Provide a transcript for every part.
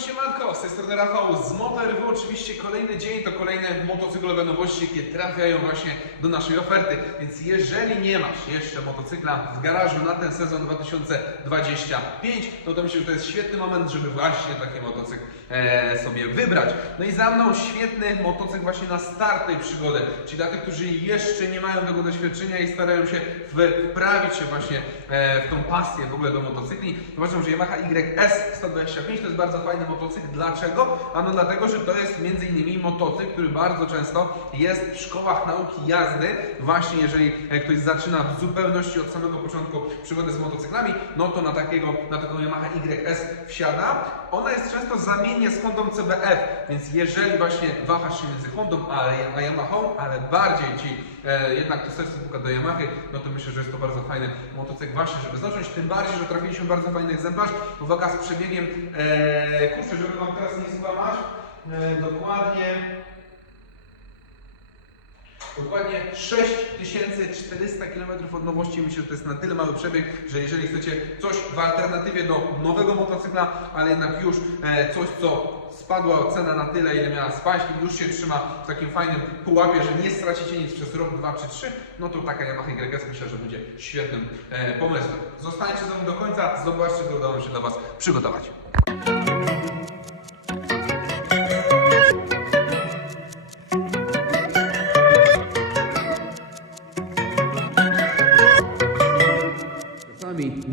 siemanko, z tej strony Rafał z MotoRW. Oczywiście kolejny dzień to kolejne motocyklowe nowości, jakie trafiają właśnie do naszej oferty. Więc jeżeli nie masz jeszcze motocykla w garażu na ten sezon 2025, no to myślę, że to jest świetny moment, żeby właśnie taki motocykl e, sobie wybrać. No i za mną świetny motocykl właśnie na start tej przygody. Czyli dla tych, którzy jeszcze nie mają tego doświadczenia i starają się wprawić się właśnie e, w tą pasję w ogóle do motocykli. Uważam, że Yamaha YS 125 to jest bardzo fajny motocykl. Dlaczego? Ano dlatego, że to jest między innymi motocykl, który bardzo często jest w szkołach nauki jazdy. Właśnie jeżeli e, ktoś zaczyna w zupełności od samego początku przygody z motocyklami, no to na takiego, na taką Yamaha YS wsiada. Ona jest często zamiennie z Hondą CBF, więc jeżeli właśnie wahasz się między Hondą a, Yamahą, ale bardziej Ci e, jednak to serce puka do Yamahy, no to myślę, że jest to bardzo fajny motocykl właśnie, żeby zacząć, tym bardziej, że trafiliśmy bardzo fajny egzemplarz. Uwaga z przebiegiem, e, kurczę, żeby Wam teraz nie skłamać, e, dokładnie Dokładnie 6400 km od nowości. Myślę, że to jest na tyle mały przebieg, że jeżeli chcecie coś w alternatywie do nowego motocykla, ale jednak już e, coś, co spadła cena na tyle, ile miała spaść i już się trzyma w takim fajnym pułapie, że nie stracicie nic przez rok, dwa czy trzy, no to taka Yamaha YS myślę, że będzie świetnym e, pomysłem. Zostańcie ze mną do końca, zobaczcie, co udało się dla Was przygotować.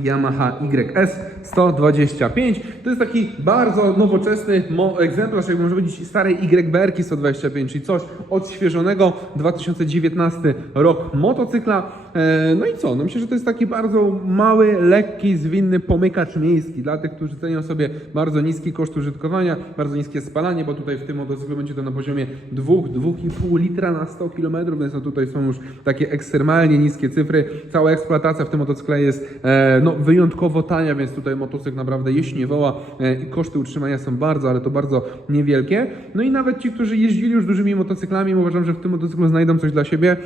Yamaha YS 125. To jest taki bardzo nowoczesny egzemplarz, jak można powiedzieć, starej YBR 125, czyli coś odświeżonego, 2019 rok motocykla. E, No i co? No myślę, że to jest taki bardzo mały, lekki, zwinny pomykacz miejski dla tych, którzy cenią sobie bardzo niski koszt użytkowania, bardzo niskie spalanie, bo tutaj w tym motocyklu będzie to na poziomie 2-2,5 litra na 100 km, więc no tutaj są już takie ekstremalnie niskie cyfry. Cała eksploatacja w tym motocykle jest e, no, wyjątkowo tania, więc tutaj motocykl naprawdę jeśli nie woła e, i koszty utrzymania są bardzo, ale to bardzo niewielkie. No i nawet ci, którzy jeździli już dużymi motocyklami, uważam, że w tym motocyklu znajdą coś dla siebie,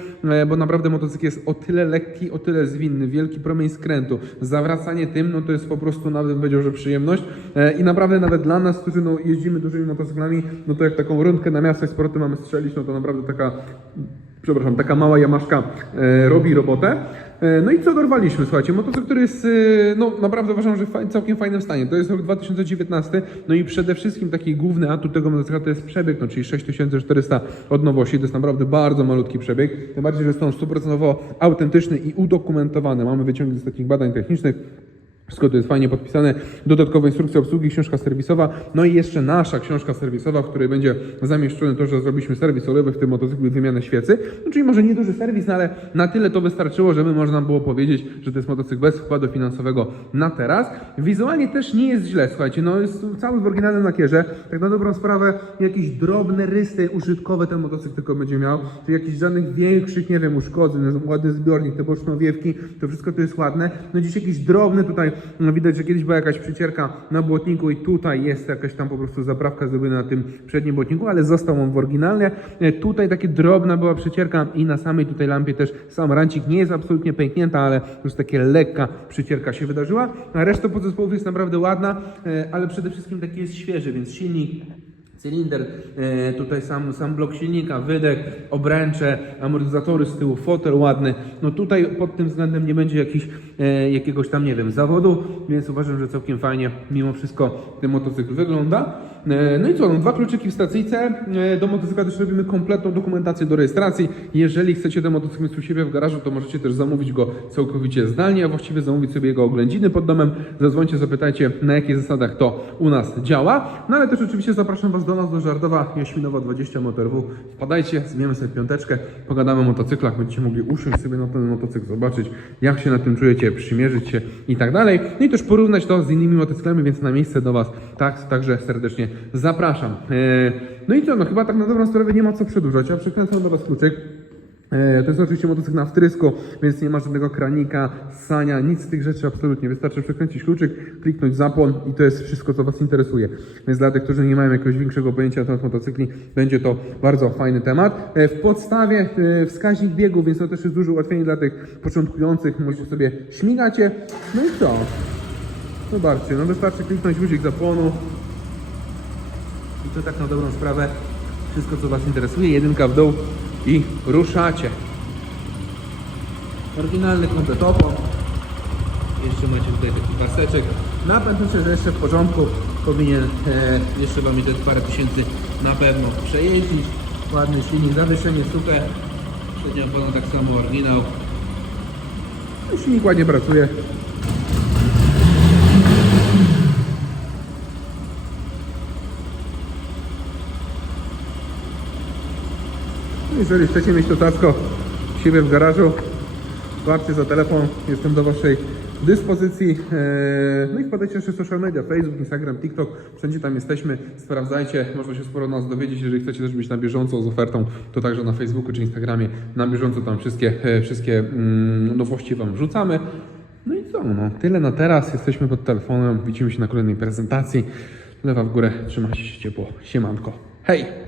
bo naprawdę motocykl jest o tyle lekki, o tyle zwinny, wielki promień skrętu. Zawracanie tym, no to jest po prostu nawet powiedział, że przyjemność e, i naprawdę nawet dla nas, którzy no, jeździmy dużymi motocyklami, no to jak taką rundkę na miasto sporty mamy strzelić, no to naprawdę taka przepraszam, taka mała jamaszka e, robi robotę. E, no i co dorwaliśmy, słuchajcie, motocykl, który jest, e, no naprawdę uważam, że w całkiem fajnym stanie. To jest rok 2019, no i przede wszystkim taki główny atut tego motocykla to jest przebieg, no czyli 6400 od nowości, to jest naprawdę bardzo malutki przebieg, tym bardziej, że jest on 100% autentyczny i udokumentowany. Mamy wyciągi z takich badań technicznych, wszystko to jest fajnie podpisane. Dodatkowa instrukcja obsługi, książka serwisowa. No i jeszcze nasza książka serwisowa, w której będzie zamieszczone to, że zrobiliśmy serwis olewy w tym motocyklu i wymianę świecy. No, czyli może nie duży serwis, no ale na tyle to wystarczyło, żeby można było powiedzieć, że to jest motocykl bez wkładu finansowego na teraz. Wizualnie też nie jest źle, słuchajcie. No jest cały w oryginalnym lakierze. Tak na dobrą sprawę jakieś drobne rysy użytkowe ten motocykl tylko będzie miał. Czyli jakichś żadnych większych, nie wiem, uszkodzeń, ładny zbiornik, te bocznowiewki, to wszystko to jest ładne. No dziś jakieś drobne tutaj, no widać, że kiedyś była jakaś przycierka na błotniku i tutaj jest jakaś tam po prostu zaprawka zrobiona na tym przednim błotniku, ale został on w oryginalnie. E, Tutaj takie drobna była przycierka i na samej tutaj lampie też sam rancik nie jest absolutnie pęknięta, ale już takie lekka przycierka się wydarzyła. A reszta podzespołów jest naprawdę ładna, e, ale przede wszystkim taki jest świeży, więc silnik cylinder, e, tutaj sam, sam blok silnika, wydech, obręcze, amortyzatory z tyłu, fotel ładny. No tutaj pod tym względem nie będzie jakiś, e, jakiegoś tam, nie wiem, zawodu, więc uważam, że całkiem fajnie mimo wszystko ten motocykl wygląda. E, no i co, no, dwa kluczyki w stacyjce. E, do motocykla też robimy kompletną dokumentację do rejestracji. Jeżeli chcecie ten motocykl u siebie w garażu, to możecie też zamówić go całkowicie zdalnie, a właściwie zamówić sobie jego oględziny pod domem. Zadzwońcie, zapytajcie na jakich zasadach to u nas działa. No ale też oczywiście zapraszam Was do nas do Żardowa Jaśminowa 20 Motor-W. Wpadajcie, zmieniamy sobie piąteczkę, pogadamy o motocyklach, będziecie mogli usiąść sobie na ten motocykl, zobaczyć jak się na tym czujecie, przymierzyć się i tak dalej. No i też porównać to z innymi motocyklami, więc na miejsce do Was tak, także serdecznie zapraszam. Eee, No i co, no chyba tak na dobrą sprawę nie ma co przedłużać. Ja przykręcam do Was kluczyk. E, To jest oczywiście motocykl na wtrysku, więc nie ma żadnego kranika, sania, nic z tych rzeczy absolutnie. Wystarczy przekręcić kluczyk, kliknąć zapłon i to jest wszystko, co Was interesuje. Więc dla tych, którzy nie mają jakiegoś większego pojęcia na temat motocykli, będzie to bardzo fajny temat. E, W podstawie e, wskaźnik biegu, więc to też jest duże ułatwienie dla tych początkujących. Możecie sobie śmigacie. No i co? Zobaczcie, no wystarczy kliknąć guzik zapłonu I to tak na dobrą sprawę wszystko, co Was interesuje. Jedynka w dół i ruszacie. Oryginalny kompletopon. Jeszcze macie tutaj taki paseczek. Napęd myślę, że jeszcze w porządku. Powinien e, jeszcze Wam te parę tysięcy na pewno przejeździć. Ładny silnik, zawieszenie suche. Przednia opona tak samo oryginał. No, Silnik ładnie pracuje. Jeżeli chcecie mieć to tasko siebie w garażu, łapcie za telefon, jestem do Waszej dyspozycji. Eee, No i wpadajcie jeszcze w social media, Facebook, Instagram, TikTok, wszędzie tam jesteśmy, sprawdzajcie, można się sporo nas dowiedzieć, jeżeli chcecie też być na bieżąco z ofertą, to także na Facebooku czy Instagramie, na bieżąco tam wszystkie, e, wszystkie mm, nowości Wam wrzucamy. No i co, no? Tyle na teraz, jesteśmy pod telefonem, widzimy się na kolejnej prezentacji. Lewa w górę, trzymajcie się ciepło, siemanko, hej!